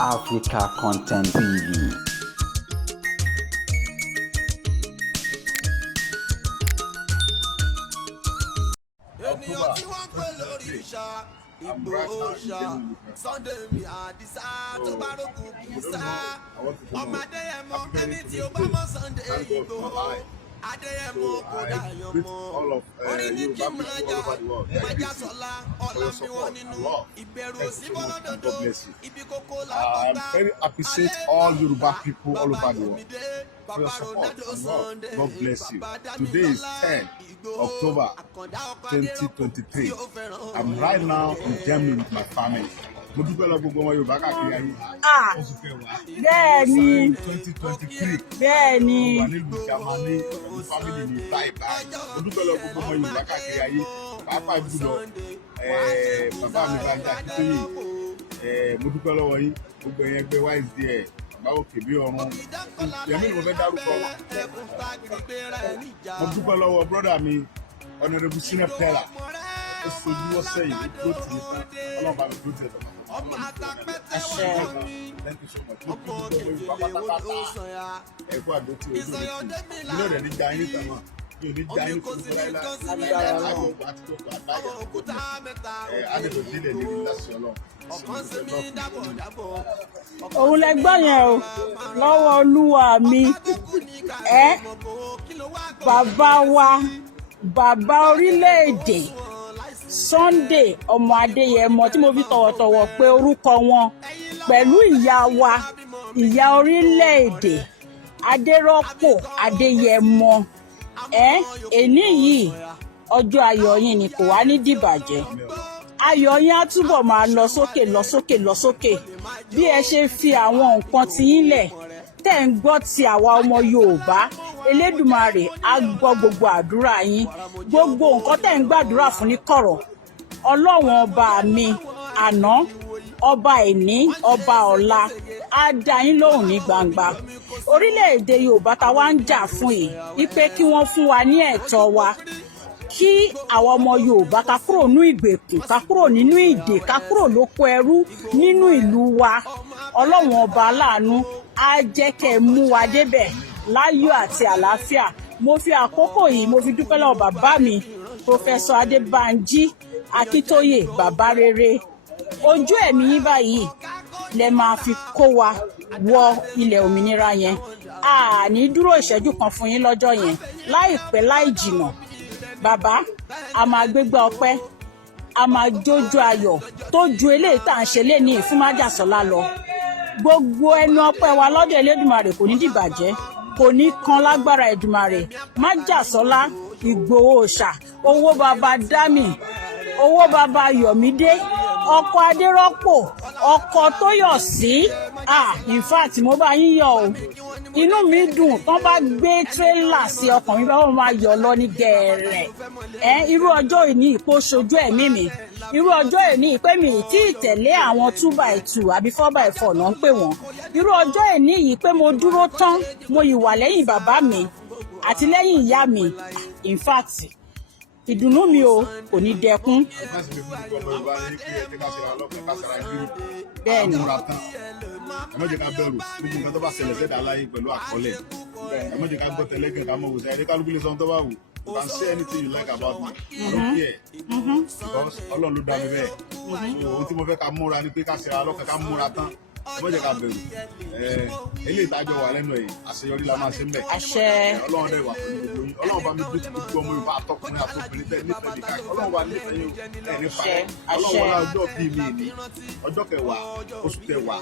Africa Content TV. Sunday mi Àdìsá tó bá rókun kìsà ọmọdé yẹn mọ ẹni tí ó bá mọ Sunday Igboho Adéyẹmọ kò dáyọ̀ mọ́ orí ní kí n máa jà májà sọlá ọ̀la mi wọ́n nínú ìbẹ̀rù òsì bọ́lọ́dọ̀dọ̀ ibi kókó làbọ̀ gbá. I very appreciate all Yoruba people all over the world for your support. God bless you. Today is 10 October 2023. I'm right now in Germany with my family. Mo dúpẹ́ lọ gbogbo ọmọ Yorùbá káàkiri ayé. Oṣù kẹwàá. Bẹ́ẹ̀ni. 2023. Bẹ́ẹ̀ni. Mo wà nílùú Germany pẹ̀lú family mi báyìí. Mo dúpẹ́ lọ gbogbo ọmọ Yorùbá káàkiri ayé. Pàápàá jùlọ bàbá mi Bánjí Akíntóyè. Mo dúpẹ́ lọ́wọ́ yín. Gbogbo ẹ̀yẹn ẹgbẹ́ YSDF. Bàbá òkè bí ọ̀run. Yẹmí ni mo fẹ́ dárúkọ. Mo dúpẹ́ lọ́wọ́ brọ́dà mi Honorable Senior Pella. Ó sojú ọ̀sẹ̀ yìí tó tì í fún ọlọ́ọ̀bá mi tó tẹ̀ tọ̀. Thank you so much. Mo kí gbogbo Yorùbá pátápátá ẹ̀kọ́ àdótì ojú mi tì. Ilé rẹ̀ ní jayín tàmá. Mi ò ní jayín fún mi láíláí. Àgbọ̀gbọ̀ àti gbogbo àdáyà. Adébò dílé ní ìlàsì ọlọ́run. Òun lẹ gbọ́ yẹn o lọ́wọ́ Olúwa mi bàbá wa bàbá orílẹ̀-èdè Sunday ọmọ Adéyẹmọ tí mo fi tọ̀wọ̀tọ̀wọ̀ pé orúkọ wọn pẹ̀lú ìyá wa ìyá orílẹ̀-èdè Adérọ́pò Adéyẹmọ èní yìí ọjọ́ ayọ̀ yín ni kò wá ní dìbàjẹ́ ayọ̀ yín á túbọ̀ máa lọ sókè lọ sókè lọ sókè bí ẹ ṣe fi àwọn nǹkan tí yín lẹ̀ tẹ́ ń gbọ́ ti àwa ọmọ Yorùbá Elédùmarè á gbọ́ gbogbo àdúrà yín gbogbo nǹkan tẹ́ ń gbàdúrà fún ní kọ̀rọ̀ Ọlọ́run ọba mi àná ọba ìní ọba ọ̀la á dá yín lóhùn ní gbangba orílẹ̀-èdè Yorùbá tá wá ń jà fún yìí wípé kí wọ́n fún wa ní ẹ̀tọ́ wa kí àwọn ọmọ Yorùbá ká kúrò nínú ìgbèkùn ká kúrò nínú ìdè ká kúrò lóko ẹrú nínú ìlú wa Ọlọ́run ọba aláàánú á jẹ́ kẹ́ ẹ mú wa débẹ̀ láyọ̀ àti àlàáfíà mo fi àkókò yìí mo fi dúpẹ́ lọ́wọ́ bàbá mi Professor Adébánjí Akíntóyè bàbá rere ojú ẹ̀mí yín báyìí lẹ máa fi kó wa wọ ilẹ̀ òmìnira yẹn a ní dúró ìṣẹ́jú kan fún yín lọ́jọ́ yẹn láìpẹ́ láì jìnnà bàbá a máa gbégbá ọpẹ́ a máa jójó ayọ̀ tó ju eléyìí tá à ń ṣe lénìí fún májàsọ́lá lọ gbogbo ẹnu ọpẹ́ wa lọ́dọ̀ Elédùmarè kò ní dìbàjẹ́ kò ní kan lágbára Èdùmarè májàsọ́lá Ìgbòho Òòṣà owó baba Dámì owó baba Yọ̀mídé ọkọ Adérọ́pò ọkọ Tóyọ̀sí in fact mo bá yín yọ̀ o inú mi dùn tán bá gbé tírélà sí ọkàn mi bá wọn máa yọ̀ lọ ní gẹ̀ẹ́rẹ̀ irú ọjọ́ ìní ìpò ṣojú ẹ̀mí mi irú ọjọ́ ìní ìpè mi tí ìtẹ̀lé àwọn 2x2 àbí 4x4 náà ń pè wọ́n irú ọjọ́ ìní yìí pé mo dúró tán mo yìí wà lẹ́yìn bàbá mi àti lẹ́yìn ìyá mi in fact ìdùnnú mi o kò ní dẹkún. Bẹ́ẹ̀ni. Ẹ má jẹ́ ká bẹ̀rù gbogbo nǹkan tó bá ṣẹlẹ̀ sẹ́dá aláyé pẹ̀lú àkọọ́lẹ̀. Ẹ má jẹ́ ká gbọ́ tẹ́lẹ̀gàn ká mọ̀ wò sẹ́yìn kálukú lè sọ tó bá wù. You can say anything you like about me. I don't care. Because Ọlọ́run ló dá mi bẹ́ẹ̀. Ohun tí mo fẹ́ ká múra ni pé ká ṣe ara lọ́kàn ká múra tán. Ẹ má jẹ́ ká bẹ̀rù. Eléyìí ìtajọ wà lẹ́nu ẹ̀ àṣeyọrí la máa ṣe ń bẹ̀. Àṣẹ. Ọlọ́run dẹ̀ wà fún gbogbo yín. Ọlọ́run bá mi dúró ti gbogbo ọmọ Yorùbá àtọkùnrin àtọkùnrin tẹ̀ nífẹ̀ẹ́ bí káàkiri. Ọlọ́run wà nífẹ̀ẹ́ yín ẹ̀ nípa ẹ̀. Ọlọ́run wà ọjọ́ bíi mi ní ọjọ́ kẹwàá oṣù kẹwàá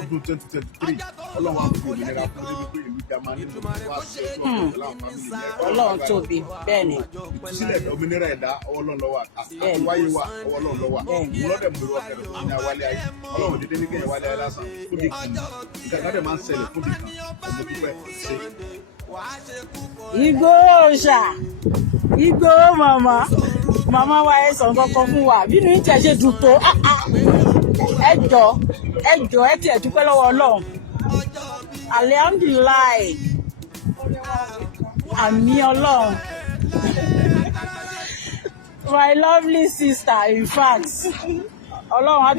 ọdún 2023. Ọlọ́run wà fún òmìnira fún mi wípé ìlú Jámánì ló wá sí ọjọ́ ìlànà fámìlì yẹn. Ọlọ́run tóbi bẹ́ẹ̀ ni. Ìtúsílẹ̀ òmìnira ẹ̀dá ọwọ́ Ọlọ́run ló wà àtiwáyé wa ọwọ́ Ọlọ́run ló wà. Ọlọ́dẹ̀ mú irú ọ̀kẹ́rẹ́ fún ní awálé ayé. Ọlọ́run dídé ní kẹ́yìn wálé ayé lásán fún di kan. Ìgbà kan máa ń ṣẹlẹ̀ fún di kan. Ọmọ dúpẹ́ ṣe. Ìgbòho Òòṣà Ìgbòho màmá wa ẹ sọ nǹkan kan fún wa bínú yín tẹ̀ ṣe dùn tó ẹ jọ ẹ tiẹ̀ dúpẹ́ lọ́wọ́ Ọlọ́run alihamdulilayi àmì Ọlọ́run my lovely sister in fact Ọlọ́run.